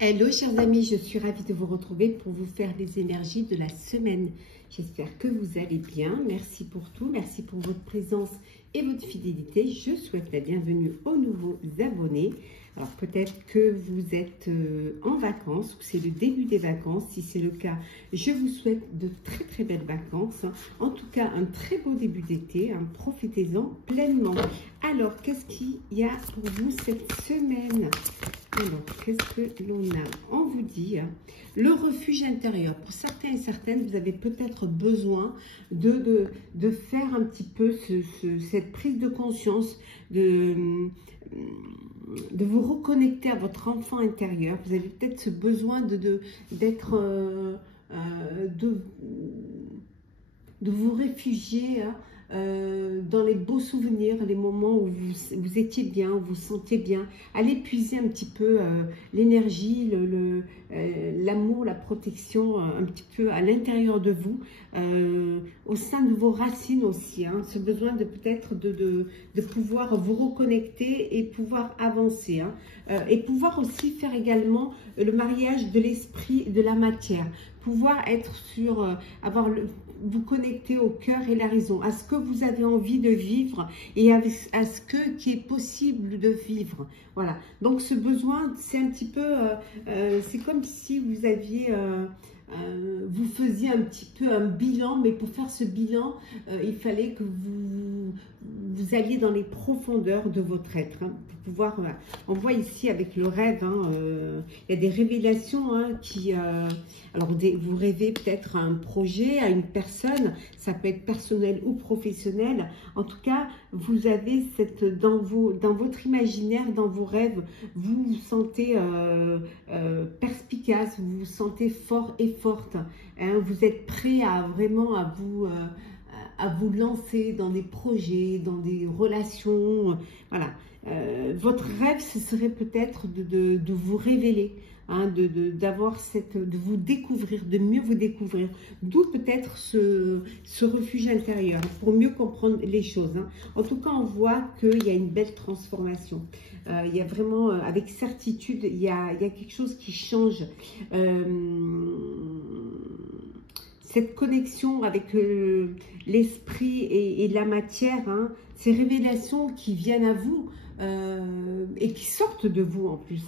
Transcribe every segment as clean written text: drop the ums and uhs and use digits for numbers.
Hello chers amis, je suis ravie de vous retrouver pour vous faire les énergies de la semaine. J'espère que vous allez bien. Merci pour tout, merci pour votre présence et votre fidélité. Je souhaite la bienvenue aux nouveaux abonnés. Alors peut-être que vous êtes en vacances ou c'est le début des vacances. Si c'est le cas, je vous souhaite de très belles vacances. En tout cas, un très beau début d'été. Profitez-en pleinement. Alors, qu'est-ce qu'il y a pour vous cette semaine ? Alors, qu'est-ce que l'on a? On vous dit le refuge intérieur. Pour certains et certaines, vous avez peut-être besoin de faire un petit peu cette prise de conscience, de vous reconnecter à votre enfant intérieur. Vous avez peut-être ce besoin de vous réfugier dans les beaux souvenirs, les moments où vous étiez bien, où vous sentiez bien. Allez puiser un petit peu l'énergie, l'amour, la protection un petit peu à l'intérieur de vous, au sein de vos racines aussi. Ce besoin de peut-être de pouvoir vous reconnecter et pouvoir avancer. Et pouvoir aussi faire également le mariage de l'esprit et de la matière. Pouvoir être vous connecter au cœur et la raison, à ce que vous avez envie de vivre et à ce qui est possible de vivre. Voilà. Donc ce besoin, c'est un petit peu, c'est comme si vous aviez, vous faisiez un petit peu un bilan, mais pour faire ce bilan, il fallait que vous alliez dans les profondeurs de votre être, pour pouvoir. On voit ici avec le rêve, il y a des révélations alors vous rêvez peut-être à un projet, à une personne, ça peut être personnel ou professionnel. En tout cas, vous avez dans votre imaginaire, dans vos rêves, vous vous sentez perspicace, vous vous sentez fort et forte. Vous êtes prêt à vraiment à vous lancer dans des projets, dans des relations. Voilà. Votre rêve, ce serait peut-être de vous révéler. De vous découvrir, de mieux vous découvrir. D'où peut-être ce refuge intérieur, pour mieux comprendre les choses. En tout cas, on voit qu'il y a une belle transformation. Il y a vraiment, avec certitude, il y a quelque chose qui change. Cette connexion avec l'esprit et la matière, ces révélations qui viennent à vous, et qui sortent de vous en plus,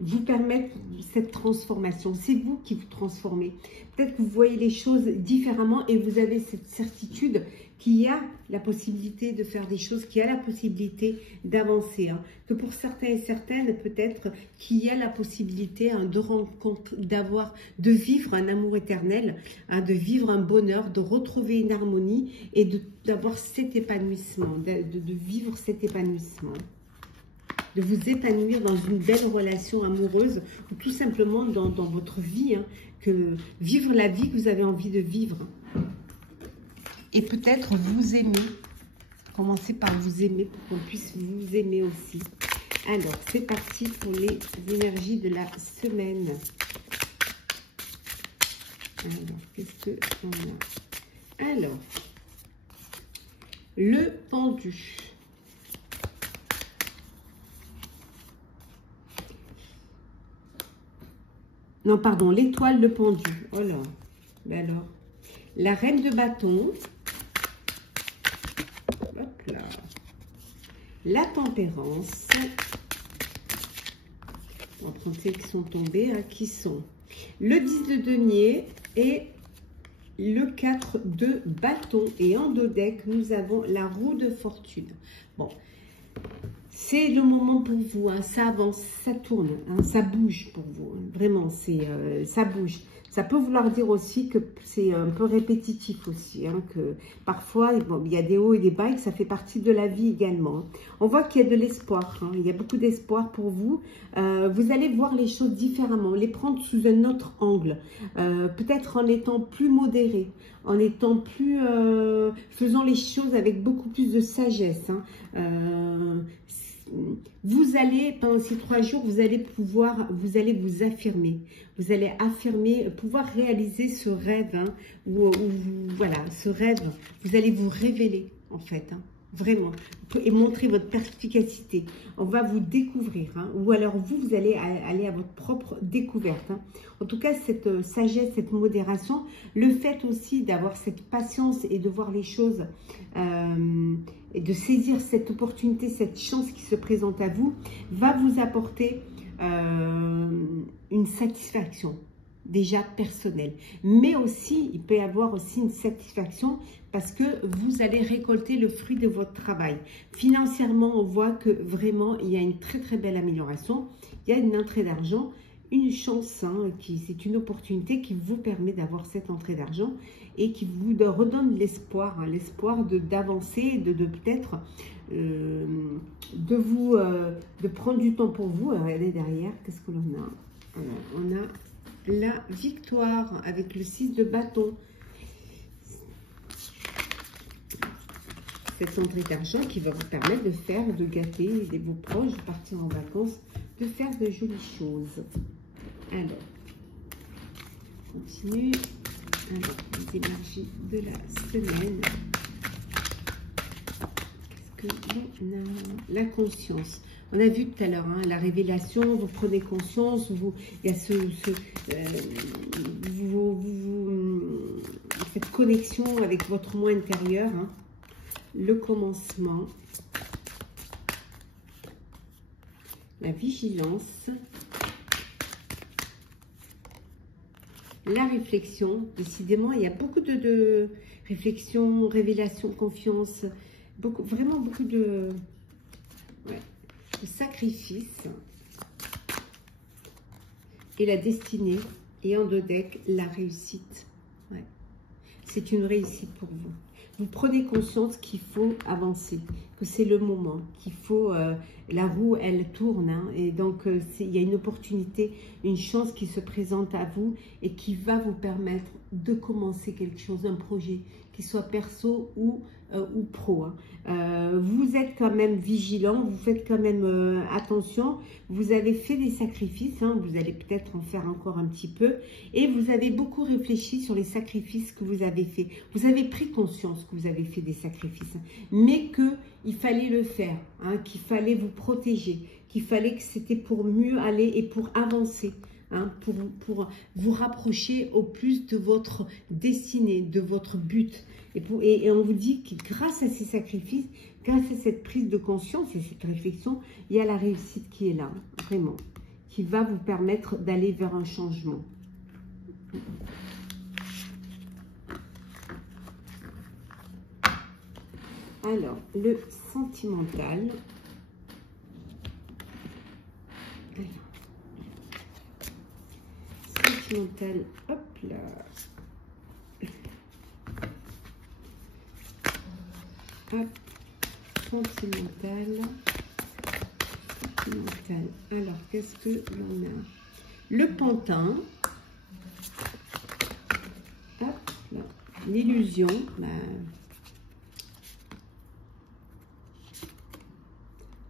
vous permettent cette transformation. C'est vous qui vous transformez. Peut-être que vous voyez les choses différemment et vous avez cette certitude qu'il y a la possibilité de faire des choses, qu'il y a la possibilité d'avancer. Que pour certains et certaines, peut-être qu'il y a la possibilité de vivre un amour éternel, de vivre un bonheur, de retrouver une harmonie et d'avoir cet épanouissement, de vivre cet épanouissement. De vous épanouir dans une belle relation amoureuse ou tout simplement dans votre vie, que vivre la vie que vous avez envie de vivre. Et peut-être vous aimer. Commencez par vous aimer pour qu'on puisse vous aimer aussi. Alors, c'est parti pour les énergies de la semaine. Alors, qu'est-ce qu'on a? Alors, le pendu. Non, pardon, l'étoile, le pendu. Oh là, ben alors. La reine de bâton. Hop là. La tempérance. On va prendre celles qui sont tombées, qui sont le 10 de denier et le 4 de bâton. Et en dos deck, nous avons la roue de fortune. Bon. C'est le moment pour vous, ça avance, ça tourne, ça bouge pour vous, vraiment, ça bouge. Ça peut vouloir dire aussi que c'est un peu répétitif aussi, que parfois, il y a des hauts et des bas et que ça fait partie de la vie également. On voit qu'il y a de l'espoir, il y a beaucoup d'espoir pour vous. Vous allez voir les choses différemment, les prendre sous un autre angle, peut-être en étant plus modéré, en étant plus, faisant les choses avec beaucoup plus de sagesse. Vous allez, pendant ces 3 jours, vous allez vous affirmer. Vous allez affirmer, pouvoir réaliser ce rêve, voilà, ce rêve. Vous allez vous révéler, en fait. vraiment, et montrer votre perspicacité. On va vous découvrir, hein, ou alors vous allez aller à votre propre découverte. Hein. En tout cas, cette sagesse, cette modération, le fait aussi d'avoir cette patience et de voir les choses et de saisir cette opportunité, cette chance qui se présente à vous, va vous apporter une satisfaction déjà personnelle. Mais aussi, il peut y avoir aussi une satisfaction parce que vous allez récolter le fruit de votre travail. Financièrement, on voit que vraiment, il y a une très très belle amélioration. Il y a une entrée d'argent, une chance, hein, c'est une opportunité qui vous permet d'avoir cette entrée d'argent et qui vous redonne l'espoir, hein, l'espoir d'avancer, de peut-être de prendre du temps pour vous. Regardez derrière, qu'est-ce que l'on a? Alors, on a la victoire avec le 6 de bâton. Cette entrée d'argent qui va vous permettre de gâter vos proches, de partir en vacances, de faire de jolies choses. Alors, continue. Alors, les énergies de la semaine. Qu'est-ce que l'on a? La conscience. On a vu tout à l'heure, hein, la révélation, vous prenez conscience, il y a cette connexion avec votre moi intérieur, hein, le commencement, la vigilance, la réflexion. Décidément, il y a beaucoup de réflexion, révélation, confiance, vraiment beaucoup de... Ouais. Le sacrifice et la destinée, et en 2 decks, la réussite. Ouais. C'est une réussite pour vous. Vous prenez conscience qu'il faut avancer, que c'est le moment, qu'il faut... la roue, elle tourne, hein, et donc il y a une opportunité, une chance qui se présente à vous et qui va vous permettre de commencer quelque chose, un projet, qu'il soit perso ou pro. Hein. Vous êtes quand même vigilant, vous faites quand même attention, vous avez fait des sacrifices, hein, vous allez peut-être en faire encore un petit peu, et vous avez beaucoup réfléchi sur les sacrifices que vous avez fait. Vous avez pris conscience que vous avez fait des sacrifices, mais qu'il fallait le faire, hein, qu'il fallait vous protéger, qu'il fallait que c'était pour mieux aller et pour avancer. Hein, pour vous rapprocher au plus de votre destinée, de votre but. Et on vous dit que grâce à ces sacrifices, grâce à cette prise de conscience et cette réflexion, il y a la réussite qui est là, vraiment, qui va vous permettre d'aller vers un changement. Alors, le sentimental. Sentimental, hop là. Hop, sentimental. Sentimental. Alors, qu'est-ce que l'on a? Le pantin. Hop là. L'illusion.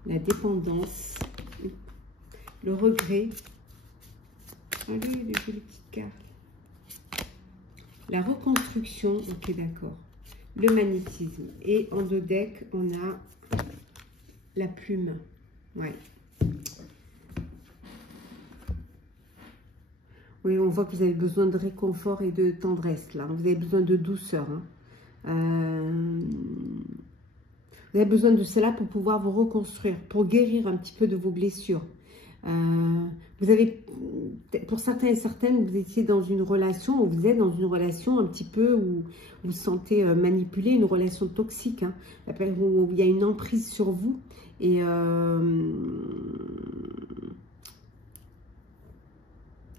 La dépendance. Le regret. Allez, les jolies petites cartes. La reconstruction, ok, d'accord. Le magnétisme. Et en 2 decks, on a la plume. Ouais. Oui, on voit que vous avez besoin de réconfort et de tendresse, là. Vous avez besoin de douceur. Hein. Vous avez besoin de cela pour pouvoir vous reconstruire, pour guérir un petit peu de vos blessures. Vous avez, pour certains et certaines, vous étiez dans une relation, ou vous êtes dans une relation un petit peu où vous vous sentez manipulé, une relation toxique, hein, où il y a une emprise sur vous, et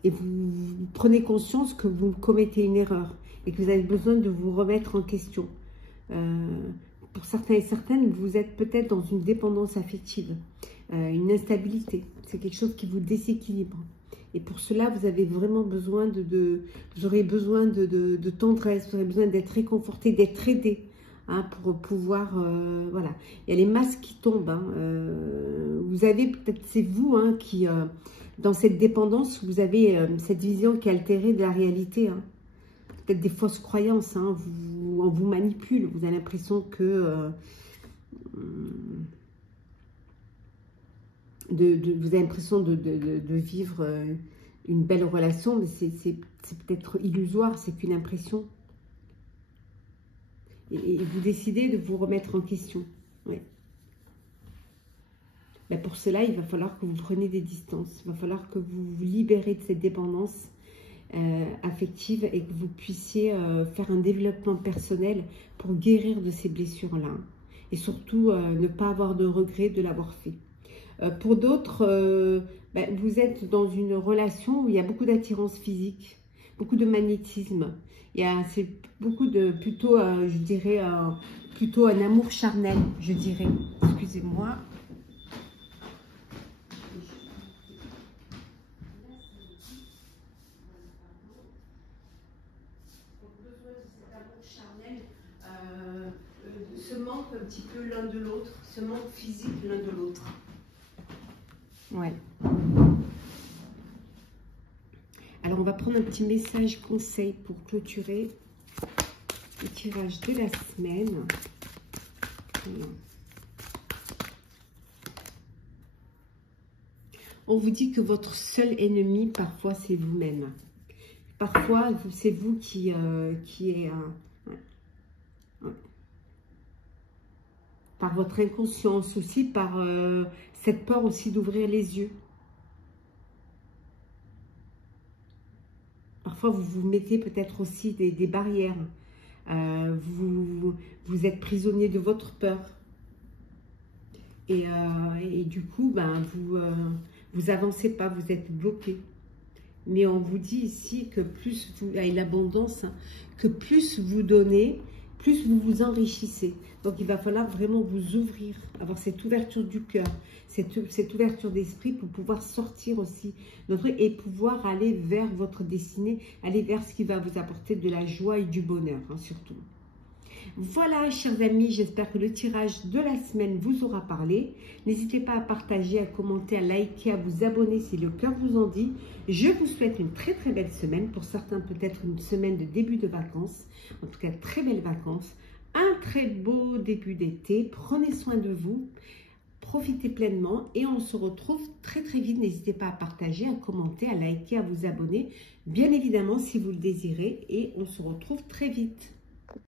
vous prenez conscience que vous commettez une erreur, et que vous avez besoin de vous remettre en question. Pour certains et certaines, vous êtes peut-être dans une dépendance affective, une instabilité. C'est quelque chose qui vous déséquilibre. Et pour cela, vous avez vraiment besoin vous aurez besoin de tendresse, vous aurez besoin d'être réconforté, d'être aidé, hein, pour pouvoir, voilà. Il y a les masques qui tombent. Hein, vous avez peut-être, c'est vous, hein, qui, dans cette dépendance, vous avez cette vision qui est altérée de la réalité, hein. Peut-être des fausses croyances, hein, on vous manipule, vous avez l'impression que vous avez l'impression de vivre une belle relation, mais c'est peut-être illusoire, c'est qu'une impression. Et vous décidez de vous remettre en question. Ouais. Ben pour cela, il va falloir que vous preniez des distances. Il va falloir que vous vous libérez de cette dépendance affective et que vous puissiez faire un développement personnel pour guérir de ces blessures-là. Et surtout, ne pas avoir de regret de l'avoir fait. Pour d'autres, ben, vous êtes dans une relation où il y a beaucoup d'attirance physique, beaucoup de magnétisme. C'est beaucoup de, plutôt, je dirais, plutôt un amour charnel, je dirais. Excusez-moi. Se manque un petit peu l'un de l'autre, se manque physique l'un de l'autre. Ouais. Alors, on va prendre un petit message conseil pour clôturer le tirage de la semaine. Voilà. On vous dit que votre seul ennemi, parfois, c'est vous-même. Parfois, c'est vous qui est... par votre inconscience aussi, par cette peur aussi d'ouvrir les yeux. Parfois, vous vous mettez peut-être aussi des barrières. Vous êtes prisonnier de votre peur. Et du coup, ben, vous avancez pas, vous êtes bloqué. Mais on vous dit ici que plus vous avez l'abondance, hein, que plus vous donnez, plus vous vous enrichissez. Donc, il va falloir vraiment vous ouvrir, avoir cette ouverture du cœur, cette ouverture d'esprit pour pouvoir sortir aussi et pouvoir aller vers votre destinée, aller vers ce qui va vous apporter de la joie et du bonheur, hein, surtout. Voilà, chers amis, j'espère que le tirage de la semaine vous aura parlé. N'hésitez pas à partager, à commenter, à liker, à vous abonner si le cœur vous en dit. Je vous souhaite une très très belle semaine. Pour certains, peut-être une semaine de début de vacances. En tout cas, très belles vacances. Un très beau début d'été. Prenez soin de vous. Profitez pleinement et on se retrouve très très vite. N'hésitez pas à partager, à commenter, à liker, à vous abonner. Bien évidemment, si vous le désirez. Et on se retrouve très vite.